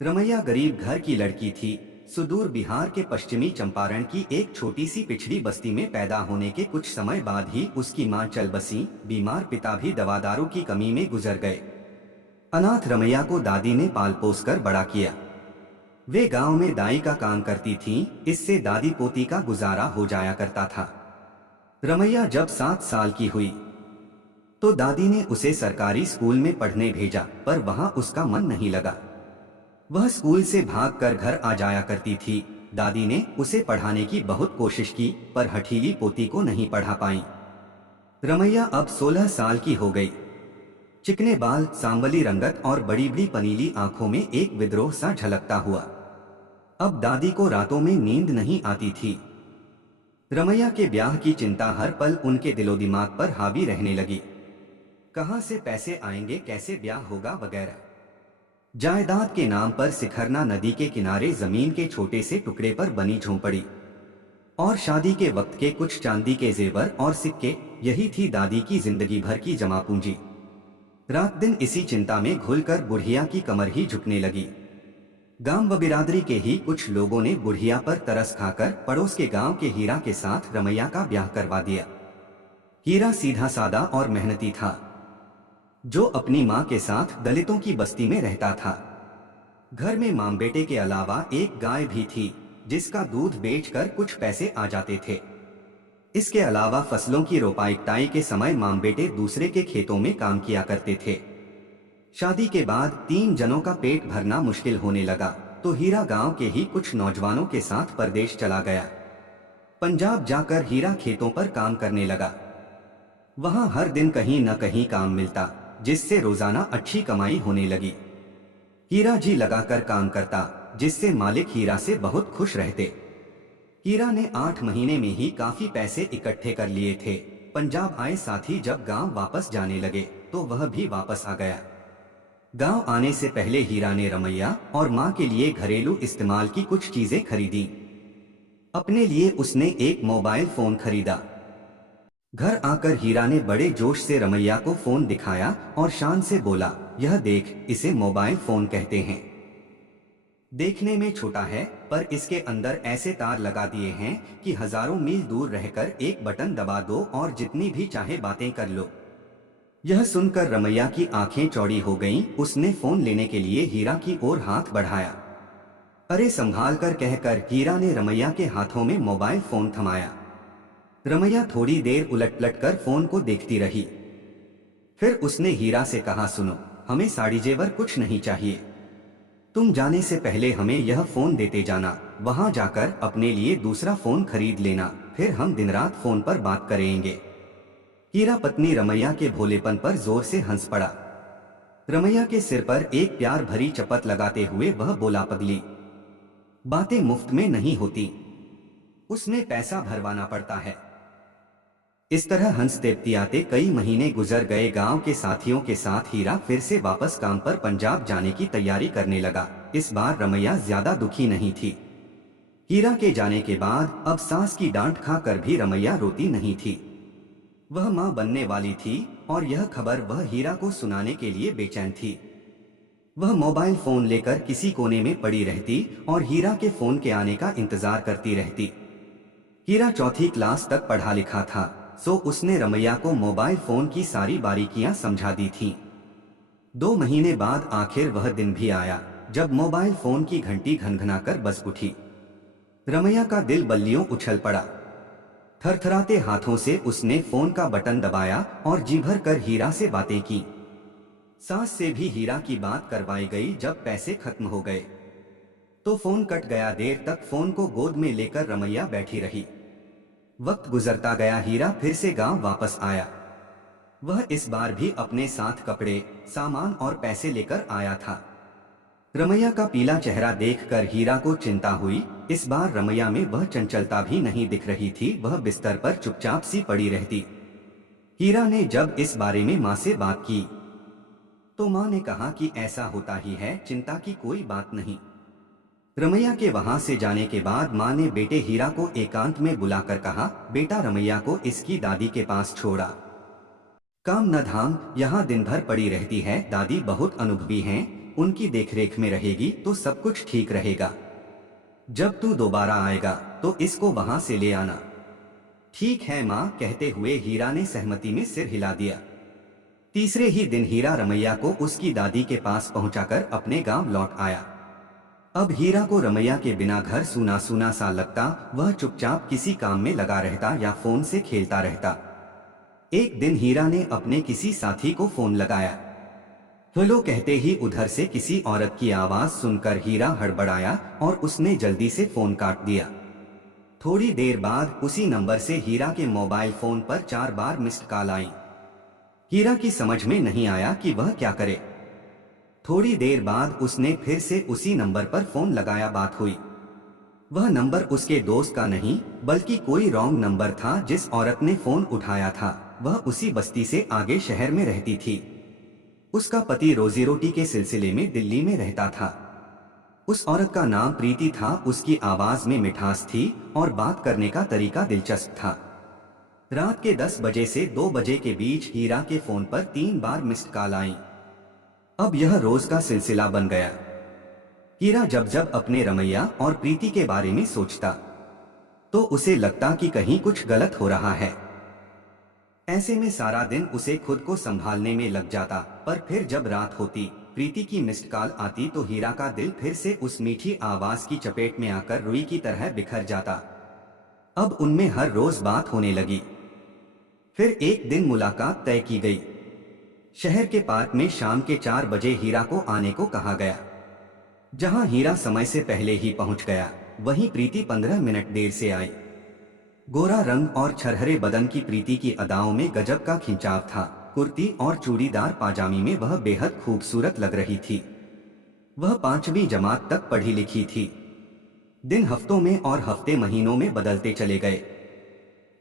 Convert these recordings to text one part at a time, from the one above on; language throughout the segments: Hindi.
रमैया गरीब घर की लड़की थी। सुदूर बिहार के पश्चिमी चंपारण की एक छोटी सी पिछड़ी बस्ती में पैदा होने के कुछ समय बाद ही उसकी मां चल बसी। बीमार पिता भी दवा दारू की कमी में गुजर गए। अनाथ रमैया को दादी ने पाल पोस कर बड़ा किया। वे गांव में दाई का काम करती थीं, इससे दादी पोती का गुजारा हो जाया करता था। रमैया जब 7 साल की हुई तो दादी ने उसे सरकारी स्कूल में पढ़ने भेजा, पर वहां उसका मन नहीं लगा। वह स्कूल से भागकर घर आ जाया करती थी। दादी ने उसे पढ़ाने की बहुत कोशिश की, पर हठीली पोती को नहीं पढ़ा पाई। रमैया अब 16 साल की हो गई। चिकने बाल, सांवली रंगत और बड़ी बड़ी पनीली आंखों में एक विद्रोह सा झलकता हुआ। अब दादी को रातों में नींद नहीं आती थी। रमैया के ब्याह की चिंता हर पल उनके दिलो दिमाग पर हावी रहने लगी। कहां से पैसे आएंगे, कैसे ब्याह होगा वगैरह। जायदाद के नाम पर सिखरना नदी के किनारे जमीन के छोटे से टुकड़े पर बनी झोंपड़ी और शादी के वक्त के कुछ चांदी के जेवर और सिक्के, यही थी दादी की जिंदगी भर की जमा पूंजी। रात दिन इसी चिंता में घुलकर बुढ़िया की कमर ही झुकने लगी। गांव व बिरादरी के ही कुछ लोगों ने बुढ़िया पर तरस खाकर पड़ोस के गांव के हीरा के साथ रमैया का ब्याह करवा दिया। हीरा सीधा सादा और मेहनती था, जो अपनी मां के साथ दलितों की बस्ती में रहता था। घर में मां बेटे के अलावा एक गाय भी थी, जिसका दूध बेचकर कुछ पैसे आ जाते थे। इसके अलावा फसलों की रोपाई कटाई के समय मां बेटे दूसरे के खेतों में काम किया करते थे। शादी के बाद 3 जनों का पेट भरना मुश्किल होने लगा, तो हीरा गांव के ही कुछ नौजवानों के साथ परदेश चला गया। पंजाब जाकर हीरा खेतों पर काम करने लगा। वहां हर दिन कहीं न कहीं काम मिलता, जिससे रोजाना अच्छी कमाई होने लगी। हीरा जी लगाकर काम करता, जिससे मालिक हीरा से बहुत खुश रहते। हीरा ने 8 महीने में ही काफी पैसे इकट्ठे कर लिए थे। पंजाब आए साथी जब गांव वापस जाने लगे, तो वह भी वापस आ गया। गांव आने से पहले हीरा ने रमैया और मां के लिए घरेलू इस्तेमाल की कुछ चीजें खरीदी। अपने लिए उसने एक मोबाइल फोन खरीदा। घर आकर हीरा ने बड़े जोश से रमैया को फोन दिखाया और शान से बोला, यह देख, इसे मोबाइल फोन कहते हैं। देखने में छोटा है, पर इसके अंदर ऐसे तार लगा दिए हैं कि हजारों मील दूर रहकर एक बटन दबा दो और जितनी भी चाहे बातें कर लो। यह सुनकर रमैया की आंखें चौड़ी हो गईं। उसने फोन लेने के लिए हीरा की ओर हाथ बढ़ाया। अरे संभाल कर कहकर हीरा ने रमैया के हाथों में मोबाइल फोन थमाया। रमैया थोड़ी देर उलट पलट कर फोन को देखती रही। फिर उसने हीरा से कहा, सुनो, हमें साड़ी जेवर कुछ नहीं चाहिए। तुम जाने से पहले हमें यह फोन देते जाना, वहां जाकर अपने लिए दूसरा फोन खरीद लेना, फिर हम दिन रात फोन पर बात करेंगे। हीरा पत्नी रमैया के भोलेपन पर जोर से हंस पड़ा। रमैया के सिर पर एक प्यार भरी चपत लगाते हुए वह बोला, पगली, बातें मुफ्त में नहीं होती, उसमें पैसा भरवाना पड़ता है। इस तरह हंसते तियाते कई महीने गुजर गए। गांव के साथियों के साथ हीरा फिर से वापस काम पर पंजाब जाने की तैयारी करने लगा। इस बार रमैया ज्यादा दुखी नहीं थी। हीरा के जाने के बाद अब सास की डांट खाकर भी रमैया रोती नहीं थी। वह मां बनने वाली थी और यह खबर वह हीरा को सुनाने के लिए बेचैन थी। वह मोबाइल फोन लेकर किसी कोने में पड़ी रहती और हीरा के फोन के आने का इंतजार करती रहती। हीरा 4वीं क्लास तक पढ़ा लिखा था, सो उसने रमैया को मोबाइल फोन की सारी बारीकियां समझा दी थीं। 2 महीने बाद आखिर वह दिन भी आया जब मोबाइल फोन की घंटी घनघनाकर बज उठी। रमैया का दिल बल्लियों उछल पड़ा। थरथराते हाथों से उसने फोन का बटन दबाया और जी भर कर हीरा से बातें की। सास से भी हीरा की बात करवाई गई। जब पैसे खत्म हो गए तो फोन कट गया। देर तक फोन को गोद में लेकर रमैया बैठी रही। वक्त गुजरता गया। हीरा फिर से गांव वापस आया। वह इस बार भी अपने साथ कपड़े, सामान और पैसे लेकर आया था। रमैया का पीला चेहरा देखकर हीरा को चिंता हुई। इस बार रमैया में वह चंचलता भी नहीं दिख रही थी। वह बिस्तर पर चुपचाप सी पड़ी रहती। हीरा ने जब इस बारे में मां से बात की तो मां ने कहा कि ऐसा होता ही है, चिंता की कोई बात नहीं। रमैया के वहां से जाने के बाद मां ने बेटे हीरा को एकांत में बुलाकर कहा, बेटा, रमैया को इसकी दादी के पास छोड़ा। काम न धाम, यहाँ दिन भर पड़ी रहती है। दादी बहुत अनुभवी हैं, उनकी देखरेख में रहेगी तो सब कुछ ठीक रहेगा। जब तू दोबारा आएगा तो इसको वहां से ले आना। ठीक है माँ, कहते हुए हीरा ने सहमति में सिर हिला दिया। तीसरे ही दिन हीरा रमैया को उसकी दादी के पास पहुंचाकर अपने गांव लौट आया। अब हीरा को रमैया के बिना घर सूना सूना सा लगता। वह चुपचाप किसी काम में लगा रहता या फोन से खेलता रहता। एक दिन हीरा ने अपने किसी साथी को फोन लगाया। हेलो कहते ही उधर से किसी औरत की आवाज सुनकर हीरा हड़बड़ाया और उसने जल्दी से फोन काट दिया। थोड़ी देर बाद उसी नंबर से हीरा के मोबाइल फोन पर 4 बार मिस्ड कॉल आई। हीरा की समझ में नहीं आया कि वह क्या करे। थोड़ी देर बाद उसने फिर से उसी नंबर पर फोन लगाया। बात हुई। वह नंबर उसके दोस्त का नहीं बल्कि कोई रॉन्ग नंबर था। जिस औरत ने फोन उठाया था वह उसी बस्ती से आगे शहर में रहती थी। उसका पति रोजी रोटी के सिलसिले में दिल्ली में रहता था। उस औरत का नाम प्रीति था। उसकी आवाज में मिठास थी और बात करने का तरीका दिलचस्प था। रात के 10 बजे से 2 बजे के बीच हीरा के फोन पर 3 बार मिस्ड कॉल आई। अब यह रोज का सिलसिला बन गया। हीरा जब जब अपने रमैया और प्रीति के बारे में सोचता तो उसे लगता कि कहीं कुछ गलत हो रहा है। ऐसे में सारा दिन उसे खुद को संभालने में लग जाता। पर फिर जब रात होती, प्रीति की मिस्ड कॉल आती तो हीरा का दिल फिर से उस मीठी आवाज की चपेट में आकर रुई की तरह बिखर जाता। अब उनमें हर रोज बात होने लगी। फिर एक दिन मुलाकात तय की गई। शहर के पार्क में शाम के 4 बजे हीरा को आने को कहा गया। जहां हीरा समय से पहले ही पहुंच गया, वहीं प्रीति 15 मिनट देर से आई। गोरा रंग और छरहरे बदन की प्रीति की अदाओं में गजब का खिंचाव था। कुर्ती और चूड़ीदार पाजामी में वह बेहद खूबसूरत लग रही थी। वह 5वीं जमात तक पढ़ी लिखी थी। दिन हफ्तों में और हफ्ते महीनों में बदलते चले गए।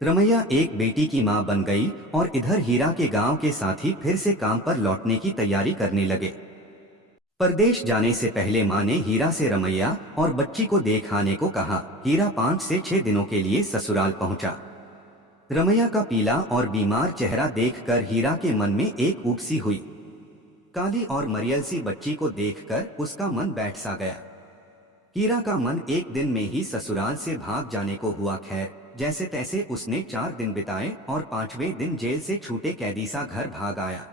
रमैया एक बेटी की मां बन गई और इधर हीरा के गांव के साथी फिर से काम पर लौटने की तैयारी करने लगे। परदेश जाने से पहले मां ने हीरा से रमैया और बच्ची को देख आने को कहा। हीरा 5 से 6 दिनों के लिए ससुराल पहुंचा। रमैया का पीला और बीमार चेहरा देखकर हीरा के मन में एक ऊब सी हुई। काली और मरियल सी बच्ची को देखकर उसका मन बैठ सा गया। हीरा का मन एक दिन में ही ससुराल से भाग जाने को हुआ। खैर, जैसे तैसे उसने 4 दिन बिताए और 5वें दिन जेल से छूटे कैदी सा घर भाग आया।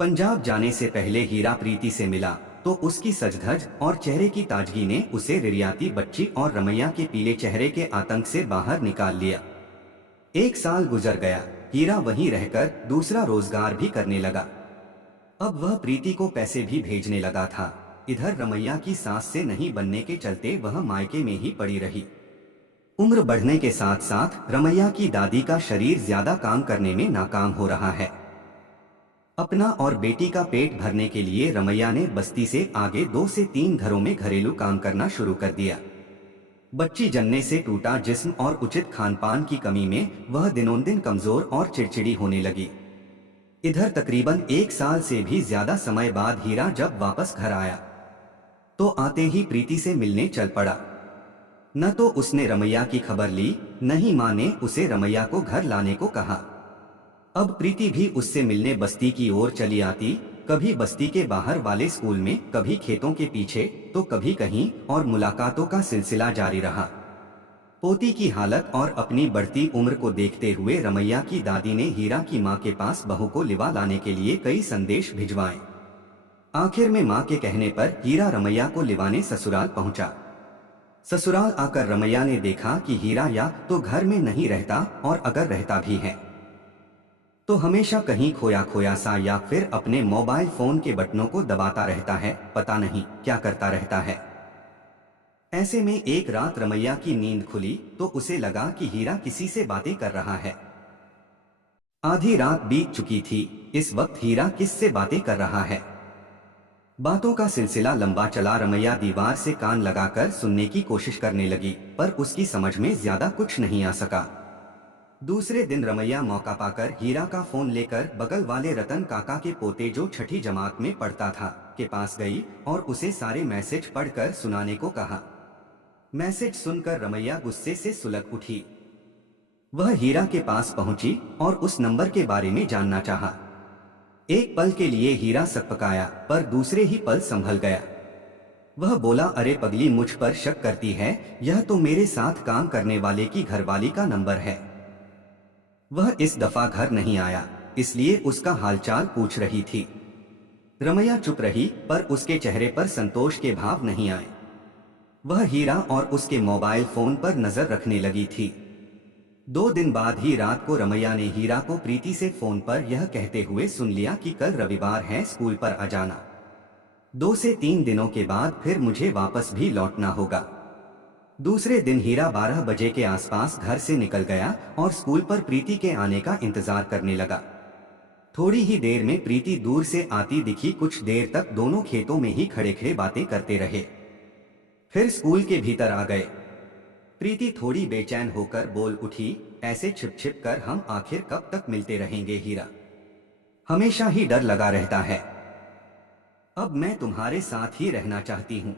पंजाब जाने से पहले हीरा प्रीति से मिला तो उसकी सजधज और चेहरे की ताजगी ने उसे रिरियाती बच्ची और रमैया के पीले चेहरे के आतंक से बाहर निकाल लिया। 1 साल गुजर गया। हीरा वहीं रहकर दूसरा रोजगार भी करने लगा। अब वह प्रीति को पैसे भी भेजने लगा था। इधर रमैया की सास से नहीं बनने के चलते वह मायके में ही पड़ी रही। उम्र बढ़ने के साथ साथ रमैया की दादी का शरीर ज्यादा काम करने में नाकाम हो रहा है। अपना और बेटी का पेट भरने के लिए रमैया ने बस्ती से आगे 2 से 3 घरों में घरेलू काम करना शुरू कर दिया। बच्ची जन्ने से टूटा जिस्म और उचित खानपान की कमी में वह दिनों दिन कमजोर और चिड़चिड़ी होने लगी। इधर तकरीबन 1 साल से भी ज्यादा समय बाद हीरा जब वापस घर आया तो आते ही प्रीति से मिलने चल पड़ा। न तो उसने रमैया की खबर ली, न ही मां ने उसे रमैया को घर लाने को कहा। अब प्रीति भी उससे मिलने बस्ती की ओर चली आती। कभी बस्ती के बाहर वाले स्कूल में, कभी खेतों के पीछे, तो कभी कहीं, और मुलाकातों का सिलसिला जारी रहा। पोती की हालत और अपनी बढ़ती उम्र को देखते हुए रमैया की दादी ने हीरा की मां के पास बहू को लिवा लाने के लिए कई संदेश भिजवाए। आखिर में मां के कहने पर हीरा रमैया को लिवाने ससुराल पहुंचा। ससुराल आकर रमैया ने देखा कि हीरा या तो घर में नहीं रहता और अगर रहता भी है तो हमेशा कहीं खोया खोया सा या फिर अपने मोबाइल फोन के बटनों को दबाता रहता है। पता नहीं क्या करता रहता है। ऐसे में एक रात रमैया की नींद खुली तो उसे लगा कि हीरा किसी से बातें कर रहा है। आधी रात बीत चुकी थी। इस वक्त हीरा किससे बातें कर रहा है? बातों का सिलसिला लंबा चला। रमैया दीवार से कान लगाकर सुनने की कोशिश करने लगी पर उसकी समझ में ज्यादा कुछ नहीं आ सका। दूसरे दिन रमैया मौका पाकर हीरा का फोन लेकर बगल वाले रतन काका के पोते जो 6ठी जमात में पढ़ता था के पास गई और उसे सारे मैसेज पढ़कर सुनाने को कहा। मैसेज सुनकर रमैया गुस्से से सुलग उठी। वह हीरा के पास पहुंची और उस नंबर के बारे में जानना चाहा। एक पल के लिए हीरा सकपकाया, पर दूसरे ही पल संभल गया। वह बोला, अरे पगली, मुझ पर शक करती है? यह तो मेरे साथ काम करने वाले की घरवाली का नंबर है। वह इस दफा घर नहीं आया, इसलिए उसका हालचाल पूछ रही थी। रमैया चुप रही, पर उसके चेहरे पर संतोष के भाव नहीं आए। वह हीरा और उसके मोबाइल फोन पर नजर रखने लगी थी। 2 दिन बाद ही रात को रमैया ने हीरा को प्रीति से फोन पर यह कहते हुए सुन लिया कि कल रविवार है, स्कूल पर आ जाना। 2 से 3 दिनों के बाद फिर मुझे वापस भी लौटना होगा। दूसरे दिन हीरा 12 बजे के आसपास घर से निकल गया और स्कूल पर प्रीति के आने का इंतजार करने लगा। थोड़ी ही देर में प्रीति दूर से आती दिखी। कुछ देर तक दोनों खेतों में ही खड़े खड़े बातें करते रहे, फिर स्कूल के भीतर आ गए। प्रीति थोड़ी बेचैन होकर बोल उठी, ऐसे छिप छिप कर हम आखिर कब तक मिलते रहेंगे हीरा? हमेशा ही डर लगा रहता है। अब मैं तुम्हारे साथ ही रहना चाहती हूँ।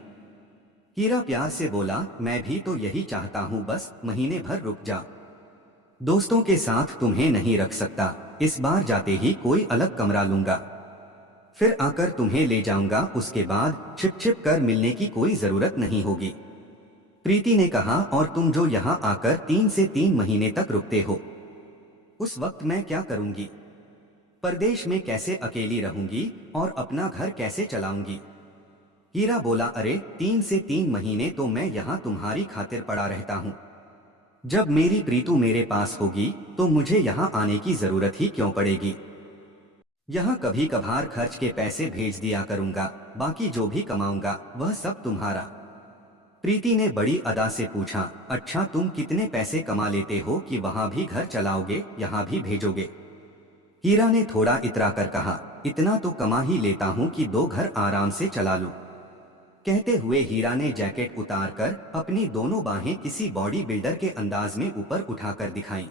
हीरा प्यार से बोला, मैं भी तो यही चाहता हूँ, बस महीने भर रुक जा। दोस्तों के साथ तुम्हें नहीं रख सकता, इस बार जाते ही कोई अलग कमरा लूंगा, फिर आकर तुम्हें ले जाऊंगा। उसके बाद छिप छिप कर मिलने की कोई जरूरत नहीं होगी। प्रीति ने कहा, और तुम जो यहाँ आकर 3 से 3 महीने तक रुकते हो, उस वक्त मैं क्या करूंगी? परदेश में कैसे अकेली रहूंगी और अपना घर कैसे चलाऊंगी? हीरा बोला, अरे 3 से 3 महीने तो मैं यहाँ तुम्हारी खातिर पड़ा रहता हूँ। जब मेरी प्रीतु मेरे पास होगी तो मुझे यहाँ आने की जरूरत ही क्यों पड़ेगी? यहाँ कभी कभार खर्च के पैसे भेज दिया करूंगा, बाकी जो भी कमाऊंगा वह सब तुम्हारा। प्रीति ने बड़ी अदा से पूछा, अच्छा तुम कितने पैसे कमा लेते हो कि वहां भी घर चलाओगे, यहाँ भी भेजोगे? हीरा ने थोड़ा इतरा कर कहा, इतना तो कमा ही लेता हूँ कि 2 घर आराम से चला लूं। कहते हुए हीरा ने जैकेट उतारकर अपनी दोनों बाहें किसी बॉडी बिल्डर के अंदाज में ऊपर उठाकर दिखाईं।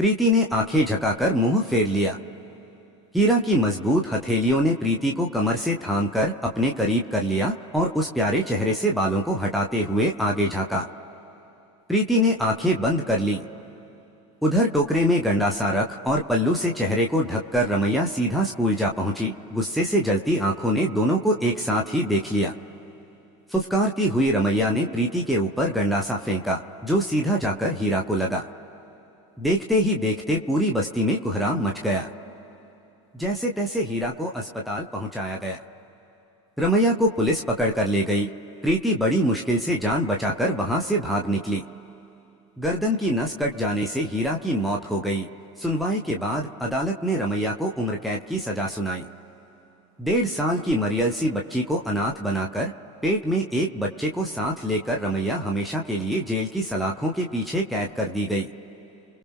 प्रीति ने आंखें झुकाकर मुंह फेर लिया। हीरा की मजबूत हथेलियों ने प्रीति को कमर से थामकर अपने करीब कर लिया और उस प्यारे चेहरे से बालों को हटाते हुए आगे झांका। प्रीति ने आंखें बंद कर ली। उधर टोकरे में गंडासा रख और पल्लू से चेहरे को ढककर रमैया सीधा स्कूल जा पहुंची। गुस्से से जलती आंखों ने दोनों को एक साथ ही देख लिया। फुफकारती हुई रमैया ने प्रीति के ऊपर गंडासा फेंका, जो सीधा जाकर हीरा को लगा। देखते ही देखते पूरी बस्ती में कोहराम मच गया। जैसे तैसे हीरा को अस्पताल पहुंचाया गया। रमैया को पुलिस पकड़ कर ले गई। प्रीति बड़ी मुश्किल से जान बचाकर वहां से भाग निकली। गर्दन की नस कट जाने से हीरा की मौत हो गई। सुनवाई के बाद अदालत ने रमैया को उम्र कैद की सजा सुनाई। 1.5 साल की मरियल सी बच्ची को अनाथ बनाकर पेट में एक बच्चे को साथ लेकर रमैया हमेशा के लिए जेल की सलाखों के पीछे कैद कर दी गई।